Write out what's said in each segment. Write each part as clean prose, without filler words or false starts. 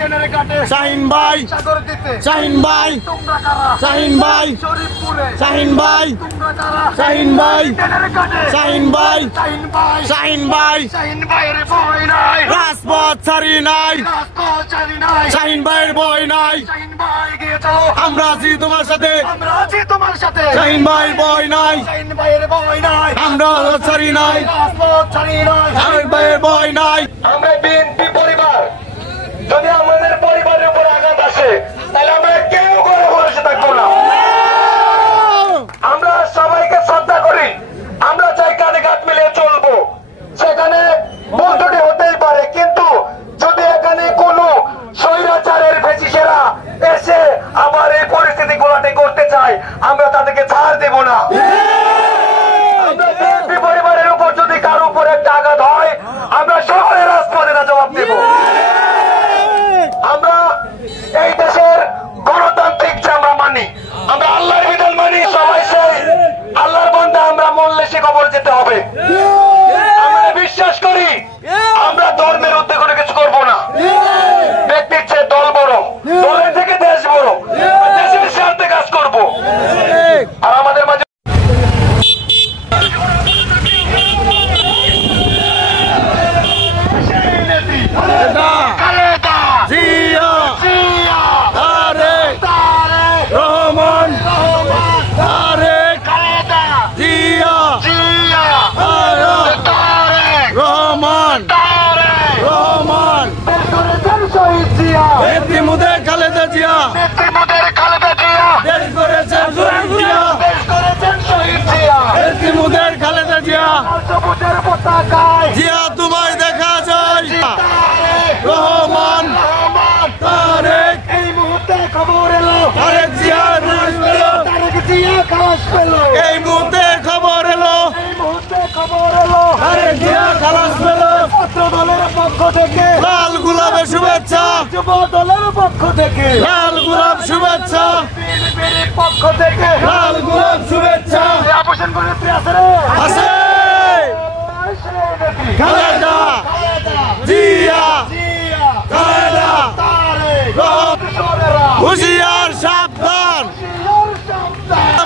শাহিন ভাই, শাহিন ভাই, শাহিন ভাই, শাহিন ভাই, শাহিন ভাই, শাহিন ভাই, শাহিন ভাই, রাজপথ ছাড়ি নাই, শাহিন ভাইয়ের ভয় নাই, আমরা আছি তোমার সাথে, শাহিন ভাইয়ের ভয় নাই, আমরা ছাড়ি নাই, শাহিন ভাইয়ের ভয় নাই। আমরা বিএনপি পরিবার, যদি আমাদের পরিবারের উপর আঘাত আসে তাহলে আমরা কেউ করে বসে থাকবো না। আমরা সবাইকে শ্রদ্ধা করি, আমরা চাই কাঁধে কাঁধ মিলিয়ে চলবো। সেখানে বন্ধুটি হতেই পারে, কিন্তু যদি এখানে কোনো স্বৈরাচারের ফেসিসেরা এসে আবার এই পরিস্থিতি গোলাটে করতে চায়, আমরা তাদেরকে ছাড় দেব না। আমরা বিএনপি পরিবারের উপর যদি কারো উপর একটা আঘাত হয়, আমরা সকলের রাজপথে জবাব দেব। আমরা এই দেশের গণতান্ত্রিক যে আমরা মানি, আমরা আল্লাহর বিধান মানি, সবাই সেই আল্লাহর বান্দা, আমরা মরলে সে কবরে যেতে হবে। আমরা বিশ্বাস করি আমরা ধর্মের উদ্যোগ করে কিছু করবো না। ব্যক্তির চেয়ে দল বড়, দলের থেকে দেশ বড়, দেশের স্বার্থে কাজ করবো। আর আমাদের মাঝে খালেদা জিয়া, দেশ করেছেন শহীদ জিয়া, খালেদা জিয়া, জিয়া তোমায় দেখা যায়, রহমান তারেক, এই মুহূর্তে খবর এলো তারেক জিয়া তারেক জিয়া খালাস পেল, এই মুহূর্তে খবর এলো, এই মুহূর্তে খবর এলো তারেক জিয়া খালাস পেল। ছাত্র দলের পক্ষ থেকে লাল গোলাপের শুভেচ্ছা, যুব দলের পক্ষ থেকে লাল গোলাপ শুভেচ্ছা, বিএনপির পক্ষ থেকে লাল গোলাপ শুভেচ্ছা। অপারেশন করে আছে রে আছে খালেদা জিয়া, খালেদা হুশিয়ার সাবধান,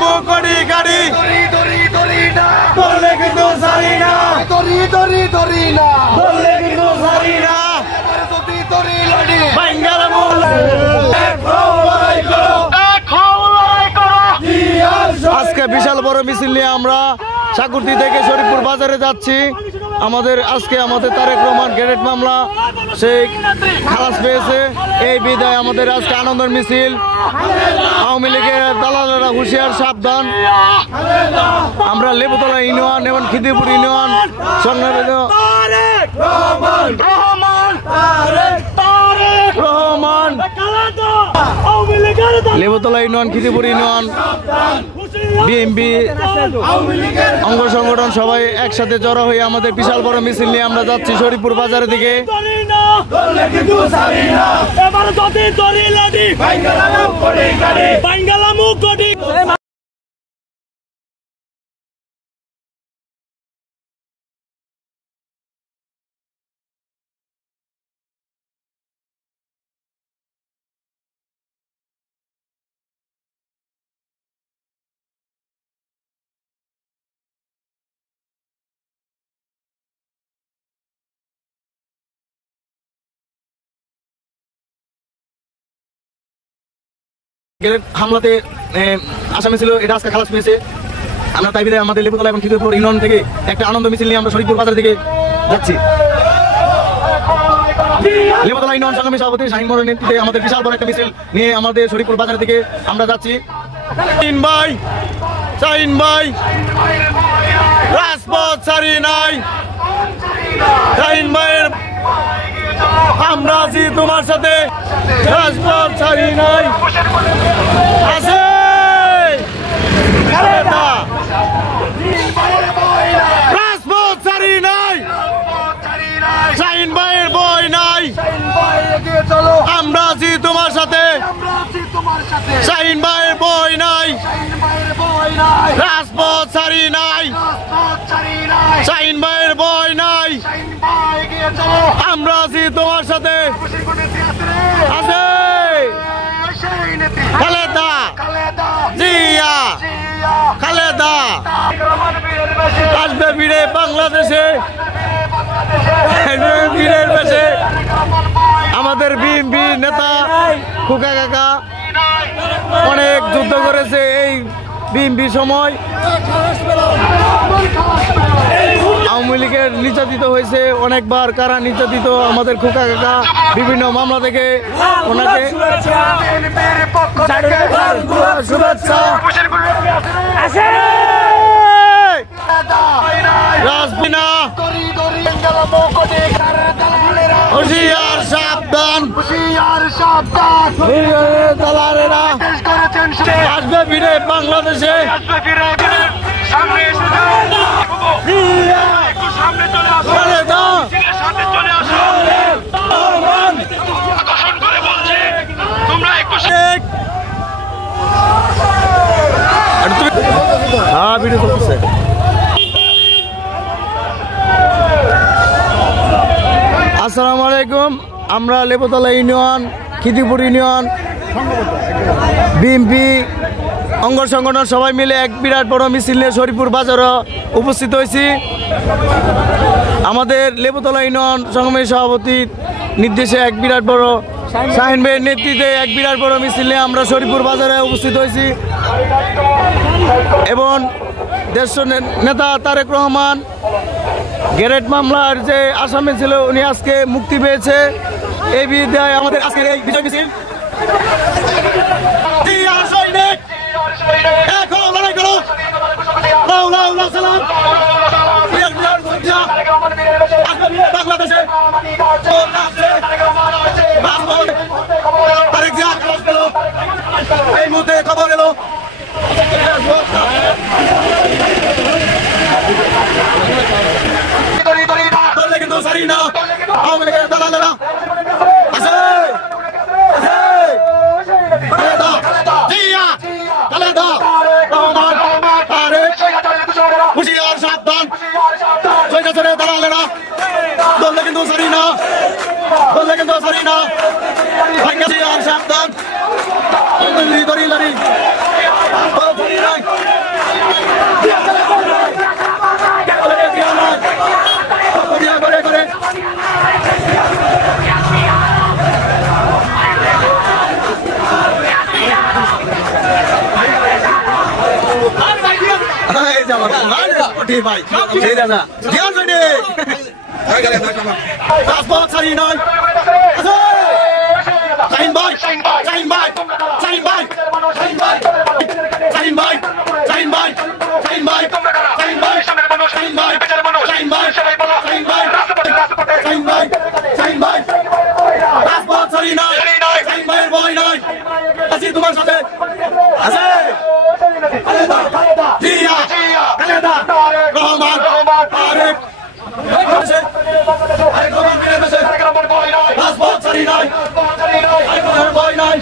মুকড়ি গাড়ি বললে কিন্তু সারি না, বললে কিন্তু সারি না, বাঙ্গাল আজকে বিশাল বড় মিছিল নিয়ে আমরা সাকুরদি থেকে শরীফপুর বাজারে যাচ্ছি। আমাদের তারেক রহমান গ্রেনেড মামলা সে খালাস পেয়েছে, এই বিদায় আমাদের আজকে আনন্দের মিছিল। আওয়ামী লীগের দালালেরা হুঁশিয়ার সাবধান। আমরা লেবুতলা ইউনিয়ন এবং খিদিরপুর ইউনিয়ন সংগ্রামিত Rahman, Lebutala union, Khidirpur union, BNP অঙ্গ সংগঠন সবাই একসাথে জড়ো হয়ে আমাদের বিশাল বড় মিছিল নিয়ে আমরা যাচ্ছি শরীফপুর বাজারের দিকে। হামলাতে আসামি ছিল, এটা আজকে খালাস পেয়েছে। আমরা তাই বিধায় আমাদের লেবুতলা এবং খিদিরপুর ইউনিয়ন থেকে একটা আনন্দ মিছিল নিয়ে আমরা শরীফপুর বাজার দিকে যাচ্ছি। লেবুতলা ইউনিয়ন সংগ্রামী সভাপতি শাহিন মোড়ের নেতৃত্বে আমাদের বিশাল বড় একটা মিছিল নিয়ে আমাদের শরীফপুর বাজার দিকে আমরা যাচ্ছি। শাহিন ভাই, শাহিন ভাই, রাজপথ ছাড়ি নাই, শাহিন ভাইয়ের আমরা আছি তোমার সাথে, রাজপথ ছাড়ি নাই, আছে রাজপথ ছাড়ি নাই, শাহিন ভাইয়ের বই নাই, আমরা আছি তোমার সাথে, শাহিন ভাইয়ের বই নাই, রাজপথ ছাড়ি নাই, শাহিন ভাইয়ের বই নাই, আমরা আছি তোমার সাথে আছে খালেদা জিয়া খালেদা আসবে ভিড়ে বাংলাদেশে ভিড়ের বেশে আমাদের বিএনপি নেতা খোকা কাকা অনেক যুদ্ধ করেছে এই বিএনপি সময় আওয়ামী লীগের নির্যাতিত হয়েছে অনেকবার কারা নির্যাতিত আমাদের খোকা কাকা বিভিন্ন মামলা থেকে ওনাকে শুভেচ্ছা রাজবিনা হুশিয়ার সাবধান দালালেরা আসবে ফিরে বাংলাদেশে হ্যাঁ ভিডিও করতেছে আসসালামু আলাইকুম আমরা Lebutala union Khidirpur union BNP অঙ্গ সংগঠন সবাই মিলে এক বিরাট বড় মিছিল নিয়ে শরীফপুর বাজারে উপস্থিত হয়েছি আমাদের লেবুতলা ইউনিয়ন সংগ্রামী সভাপতির নির্দেশে এক বিরাট বড় শাহিন ভাইয়ের নেতৃত্বে এক বিরাট বড় মিছিল নিয়ে আমরা শরীফপুর বাজারে উপস্থিত হয়েছি এবং দেশ নেতা তারেক রহমান গ্যারেট মামলার যে আসামি ছিল উনি আজকে মুক্তি পেয়েছে এই বিদায় আমাদের আজকের এই বিজয় মিছিল বাংলাদেশে এই মুহূর্তে খবর এলো কিন্তু সারি না আওয়ামী লীগের দালালেরা আছে হুশিয়ার সাবধান দালালেরা বললে কিন্তু সারি না বললে কিন্তু সারি না হুশিয়ার সাবধান ধরি লড়ি তোমার সাথে আছে জিয়া খালেদা রহমান তারেক রাজপথ ছাড়ি নাই ভয় নাই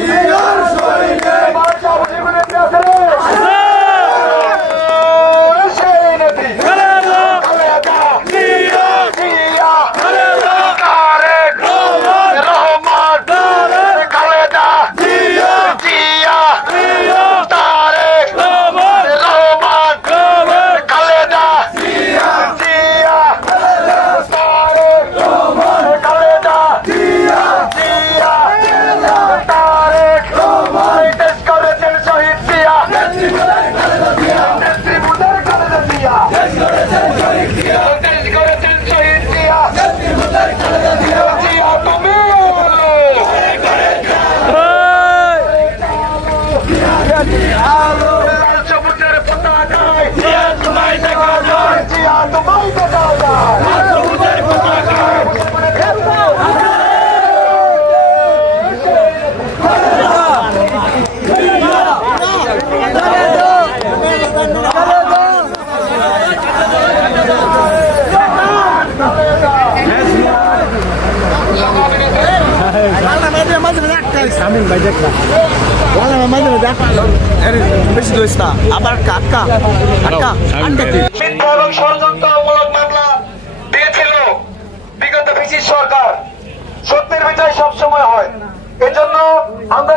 Yeah. তোমায় দেখাও আবার কাটকা মিথ্যা এবং ষড়যন্ত্রমূলক মামলা দিয়েছিল বিগত ব্রিটিশ সরকার। সত্যের বিজয় সবসময় হয়, এজন্য আমরা